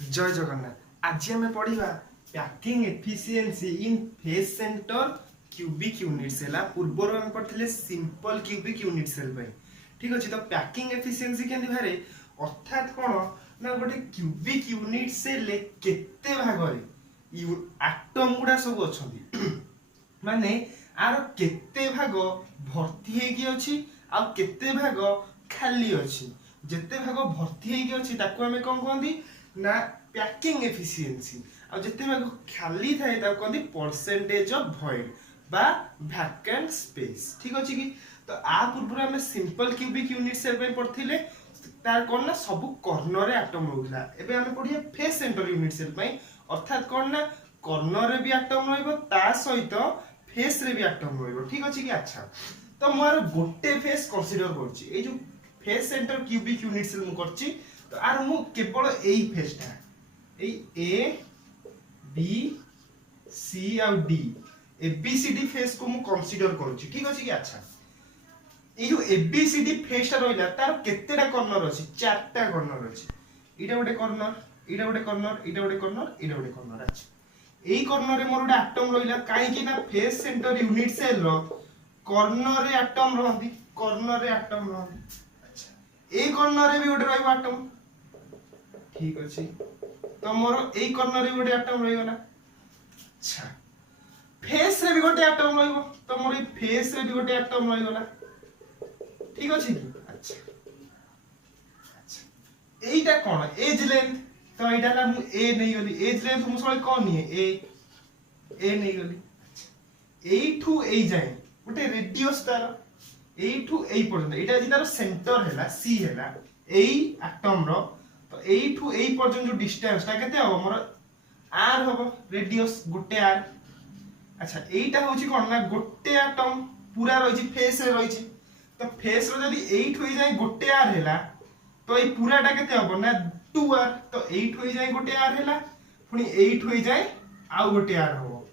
जय जगन्नाथ। आज आम पढ़ा पैकिंग एफिशिएंसी इन फेस सेंटर क्यूबिक यूनिट्स है। पूर्वर आम पढ़ते सिंपल क्यूबिक यूनिट सेल पे। ठीक अच्छे। तो पैकिंग एफिशिएंसी के बाहर अर्थात कौन ना गोटे क्यूबिक यूनिट सेल केते भाग एटम गुड़ा सब अच्छा माने आर केते भाग भर्ती होगी अच्छी आ केते भाग खाली अच्छी। जेते भाग भर्ती होगी अच्छी ताको आमे कौन कहंदी ना पैकिंग एफिशिएंसी। आ जेते भाग खाली थाए ताको कहंदी परसेंटेज ऑफ वॉइड बा वैकेंट स्पेस। ठीक अछि कि। तो आ पूर्व आमे सिंपल क्यूबिक यूनिट सेल पे पढ़थिले तार कोन ना सब कॉर्नर रे एटम रहउला। एबे आमे पढ़िया फेस सेंटर यूनिट सेल पे अर्थात कोन ना कॉर्नर रे भी एटम रहइबो ता सहित फेस रे भी एटम रहइबो। ठीक अछि कि। अच्छा तो मोर गोटे फेस कंसीडर करछि ए जो face centre cubic unit cell मु करछि। तो आर मु केवल एई फेसटा ए बी सी आ D A B C D face को मु कंसीडर करूछि। ठीक अछि कि। अच्छा ए जो ए बी सी डी फेसटा रहइला तार केतेटा कॉर्नर अछि चारटा कॉर्नर अछि। इटा गोटे कॉर्नर इटा गोटे कॉर्नर इटा गोटे कॉर्नर इटा गोटे कॉर्नर अछि। एई कॉर्नर रे मोर गोटे एटम रहइला काहे कि ना face centre unit cell row corner रे एटम रहंदी कॉर्नर रे एटम रहंदी। अच्छा ए कॉर्नर रे भी गोटे रहइबो एटम। ठीक अछि। तो मोर एई कॉर्नर रे गोटे एटम रहि गला। अच्छा फेस रे भी गोटे एटम रहइबो तो मोर ए फेस रे भी गोटे एटम रहि गला। ठीक अछि कि। अच्छा अच्छा एईटा कोन एज लेंथ तो एटा ला मु ए नै गली एज लेंथ मु सळे कोन नि ए नै गली। अच्छा एठू ए जाय गोटे रेडियस तार एठू ए पर्यंत एटा जि तार सेंटर हैला सी हैला एई एटम रो तो एठू ए पर्यंत जो डिस्टेंस ता केते हो मोर आर होबो रेडियस गोटे आर। अच्छा एटा होची कोन ना गोटे एटम पूरा रहिछि फेस रे रहिछि तो फेस रो जदी 8 होई जाय गोटे आर हैला तो ए पूराटा केते होबो ना 2 आर। तो 8 होई जाय गोटे आर हैला पुनी 8 होई जाय आउ गोटे आर होबो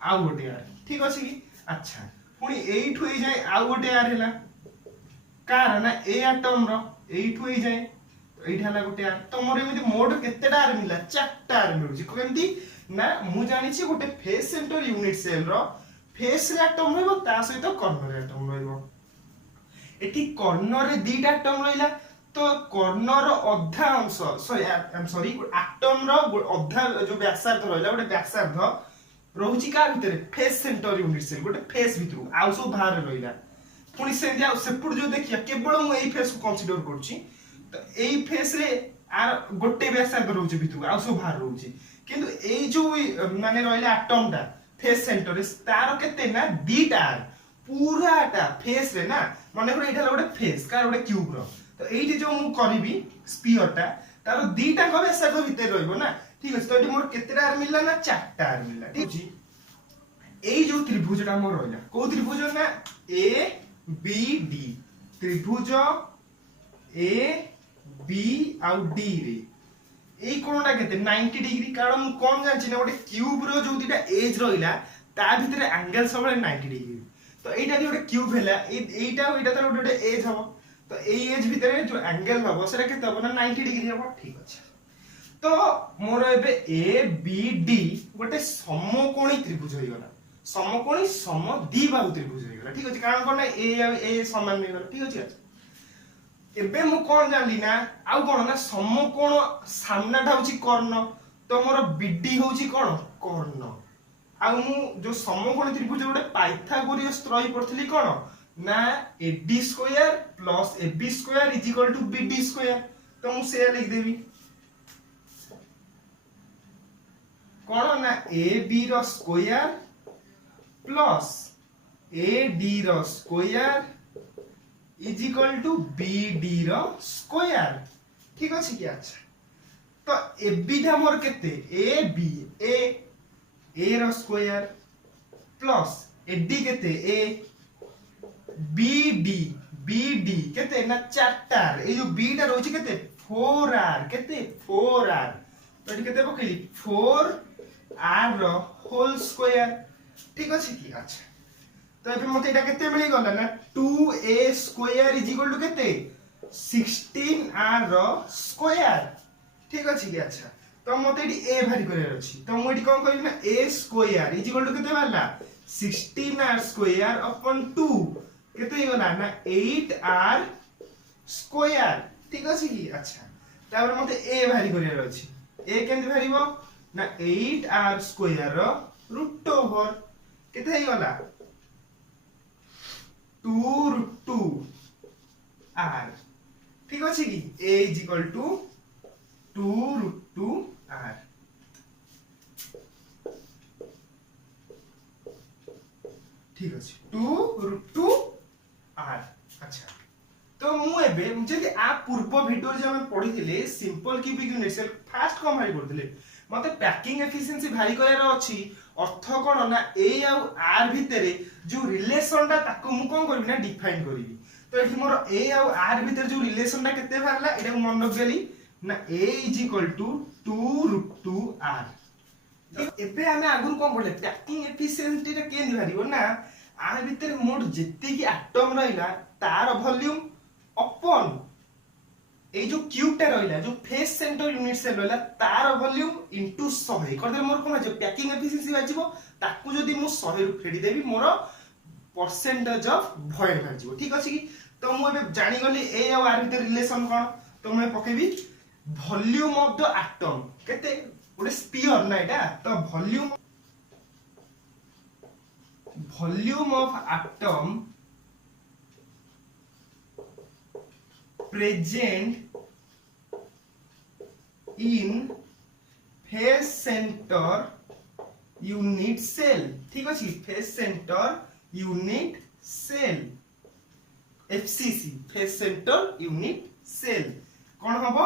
आउ गोटे आर। ठीक अछि कि। अच्छा पुनी 8 होई जाय आउ गोटे आर हैला कार ना ए एटम रो 8 होई जाय तो 8 हैला गोटे आर। तो मोर एमिति मोड केतेटा आर मिला चारटा आर मिलुछि केमति ना मु जानि छी गोटे face centre unit cell row face रे एटम रहइबो ता सहित कॉर्नर रे एटम रहइबो। एठी कॉर्नर रे दीटा एटम रहिला तो कॉर्नर अधा अंश सॉरी एटम रो अधा जो व्यासार्ध रहिला गोटे व्यासार्ध रहउची का भितरे फेस सेंटर यूनिट सेल गोटे फेस भितरु आउ सब बाहर रहिला। पुनी सेंदिया सेपुड जो देखिया केवल मु एई फेस को कंसीडर करछि तो एई फेस रे आर गोटे व्यासार्ध रहउची भितरु आउ सब बाहर रहउची किंतु एई जो माने रहिला एटम टा फेस सेंटर रे तार केते ना दीटा पूराटा फेस रे ना माने को एटा गोटे फेस कार गोटे क्यूब रो तो एठी जो मु करबी स्फीयर टा तार दीटा को व्यासार्ध भितर रहइबो ना। ठीक अछि। तो एठी मोर केतेटा आर मिलला ना चारटा आर मिलला। ठीक अछि। एई जो त्रिभुजटा मोर रहला को त्रिभुज ना ए बी डी त्रिभुज ए बी आ डी रे एई कोणटा केते 90 डिग्री कारण मु कोन जानछि ना गोटे क्यूब रो जो दीटा एज रहइला ता भितरे एंगल सबले 90 डिग्री। तो एटा गोटे क्यूब हैला एटा एटा तार गोटे एज हबो तो एई एज भितरे जो एंगल हबो सेटा केते हबो ना 90 डिग्री हबो। ठीक अछि। तो मोर एबे ए बी डी गोटे समकोणी त्रिभुज होई गला समकोणी समद्विबाहु त्रिभुज होई गला। ठीक अछि। कारण कोन ए समान होई गला। ठीक अछि। एबे मु कोन जानली ना आउ कोन ना समकोण सामनाटा होची कर्ण तो मोर बीडी होची कोन कर्ण आ मु जो समकोणी त्रिभुज गोटे पाइथागोरियस त्रयी पढ़थिली कोन ना AD square plus AB square is equal to BD square. तो मु से लिख देबी कोन ना ए बी रो स्क्वायर प्लस ए डी रो square is equal to B D रो स्क्वायर। ठीक अछि कि। अच्छा तो ए बी धा मोर केते ए बी ए रो स्क्वायर प्लस ए डी केते ए बी डी केते ना चारटा ए जो बी टा रहउची केते 4 आर केते 4 आर तो एटी केते पकइली 4 आर रो होल स्क्वायर। ठीक अछि कि। अच्छा तो एबे मते एटा केते मिली गला ना 2a square is equal to केते 16 आर रो स्क्वायर। ठीक अछि कि अच्छा तो मते एटी a भारी करे अछि तो मु एटी कोन करिना a square is equal to केते बाला 16r स्क्वायर अपन 2 केते होना ना 8r स्क्वायर ठीक अछि कि अच्छा तापर मते a भारी करे अछि a केंति भारीबो ना 8r square rho root over केते हे गला 2 रूट 2 r ठीक अछि कि a is equal to 2 root 2 r ठीक अछि 2 रूट 2 r अच्छा तो मु एबे जदि आ पूर्व वीडियो जे हम पढिथिले simple cubic unit cell fast कम भारी करथिले मते पैकिंग एफिशिएंसी भारी करार अछि अर्थ कोन ना a आ r भितरे जो रिलेशन ता ताको मु कोन करबी ना डिफाइन करबी तो एठी मोर a आ r भितर जो रिलेशन ता केते भारला एटा मन रखगली ना a is equal to 2 root 2 r एबे हमें आगुर कोन बोले पैकिंग एफिशिएंसी ता केन भारीबो ना आ भितर मोर जेते की एटम रहिला तार वॉल्यूम अपन ए जो क्यूब टा रहिला जो फेस सेंटर यूनिट सेल रहिला तार वॉल्यूम इनटू 100 करदे मोर कोन जे पैकिंग एफिशिएंसी बाजिबो ताकू जदी मु 100 रु फेडी देबी मोर परसेंटेज ऑफ वॉइड बाजिबो ठीक अछि कि तो मु एबे जानि गली ए और आर भितर रिलेशन कोन तो मैं पकेबी वॉल्यूम ऑफ द एटम केते ओडे स्फीयर ना एटा तो volume of atom present in face center unit cell ठीक अछि face center unit cell FCC face center unit cell कोन हबो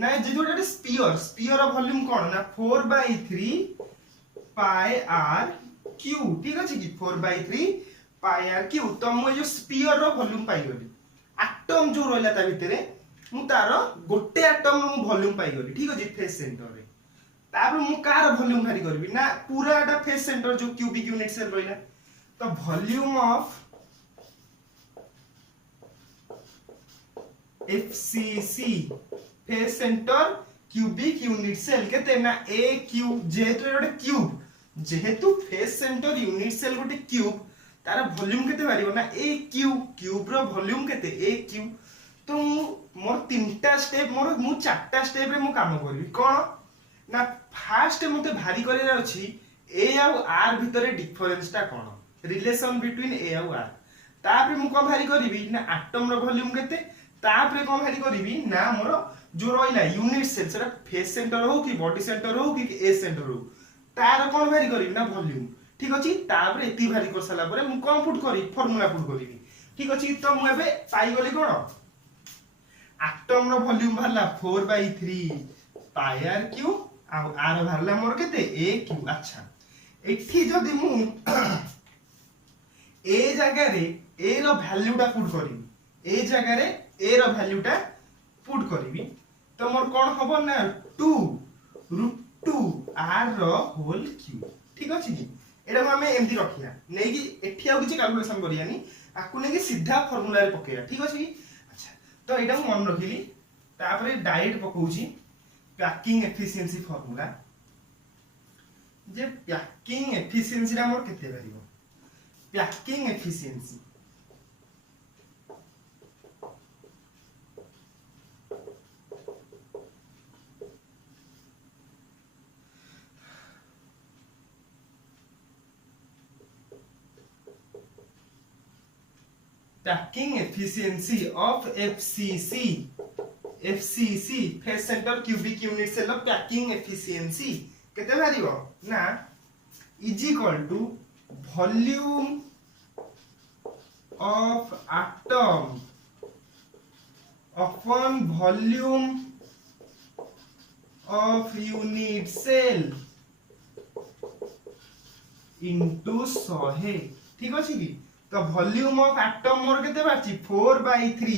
ना जे जोटा स्फीयर ऑफ वॉल्यूम कोन ना 4/3 पाई r क्यूब ठीक अछि कि 4/3 पाई r क्यूब तो मु जो स्फीयर रो वॉल्यूम पाई गली एटम जो रहला ता भितरे मु तार गोटे एटम रो वॉल्यूम पाई गली ठीक अछि फेस सेंटर रे तापर मु कार वॉल्यूम भारी करबी ना पूरा एटा फेस सेंटर जो क्यूबिक यूनिट सेल रहला तो volume of FCC face centre cubic unit cell केते ना a क्यूब जेहेतु फेस सेंटर यूनिट सेल गोटे क्यूब तार वॉल्यूम केते बारिबो ना a क्यूब रो वॉल्यूम केते a क्यूब तो मोर तीनटा स्टेप मु चारटा स्टेप रे मु काम करबी कोन ना फास्ट मते भारी करे अछि a और r भितरे डिफरेंस ता कोन रिलेशन बिटवीन a और r तापरे मु कोन भारी करबी ना एटम रो वॉल्यूम केते तापरे कोन भारी करबी ना मोर जो रहिला यूनिट सेल सेटा फेस सेंटर हो कि बॉडी सेंटर हो कि ए सेंटर हो तार कोन भारी करबी ना वॉल्यूम ठीक अछि तापर एति भारी कर सला परे मु कोन पुट करी फार्मूला पुट करिवि ठीक अछि तो मु एबे पाई गली कोन एटम रो वॉल्यूम भरला 4/3 पाई r क्यूब आ r भरला मोर केते a क्यूब अच्छा एठी जदी मु a जगह रे a रो वैल्यू टा पुट करिवि a जगह रे a रो वैल्यू टा पुट करिवि तो मोर कोन हबो ना 2 रूट 2 r रो होल क्यूब ठीक अछि कि एटा हम एमती रखिया नै कि एठी आ किछि कैलकुलेशन करियानी आकु नै कि सीधा फार्मूला रे पकेया ठीक अछि अच्छा तो एटा हम मन रखिली तापरे डायरेक्ट पकोउची पैकिंग एफिशिएंसी फार्मूला जे पैकिंग एफिशिएंसी रा मोर केते बारिबो packing efficiency packing efficiency of FCC face center cubic unit cell of packing efficiency केते भारिबो ना is equal to volume of atom upon volume of unit cell into 100 ठीक अछि कि तो वॉल्यूम ऑफ एटम मोर केते बाची 4/3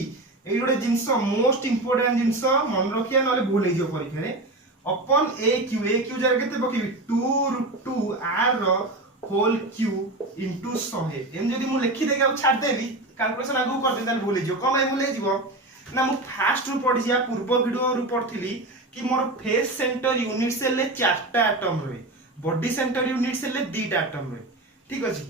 एई गोटे जिंस मोस्ट इंपोर्टेंट जिंस मन रखिया नले भूल हे जो परीक्षा रे अपन a क्यू जगह केते पकेबी 2 रूट 2 r रो होल क्यूब इनटू 100 एम जदी मु लिखि देगा छाड़ देबी कैलकुलेशन आगु कर दे ताले भूल हे जो कम भूल हे जीवो ना मु फास्ट रु पढि जा पूर्व वीडियो रु पढथिली कि मोर फेस सेंटर यूनिट सेल ले 4टा एटम रहे, बॉडी सेंटर यूनिट सेल ले 2टा एटम रहे, ठीक अछि।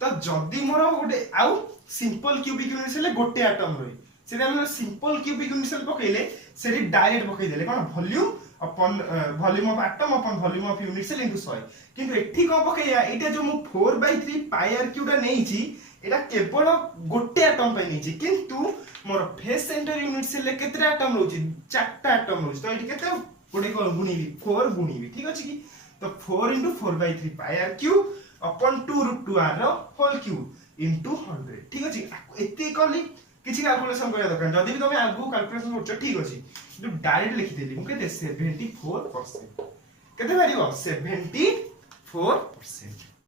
तो जदी मोर गोटे आउ सिंपल क्यूबिक यूनिट सेल ले गोटे एटम रहे, से हम सिंपल क्यूबिक यूनिट सेल पकेले से डायरेक्ट पकई देले कोन वॉल्यूम अपन वॉल्यूम ऑफ एटम अपन volume of unit cell into 100। किंतु एठी को पकेया एटा जो मु 4/3 पाई आर क्यूबा नेई छी, एटा केवल गोटे एटम पे नेई छी, किंतु मोर फेस सेंटर यूनिट सेल केतरा एटम रहउची 4टा एटम रहउची। तो एठी केते गोटे को गुणीबी 4 गुणीबी, ठीक अछि कि। तो 4 into 4/3 पाई आर क्यूब अपन 2√2r रो होल क्यूब इनटू 100, ठीक अछि। एते कली किछि कैलकुलेशन करिया दरकार, जदी भी तमे आगु कैलकुलेशन करछ ठीक अछि, जो डायरेक्ट लिखि देली मु केते 74%, केते बारिबो 74%।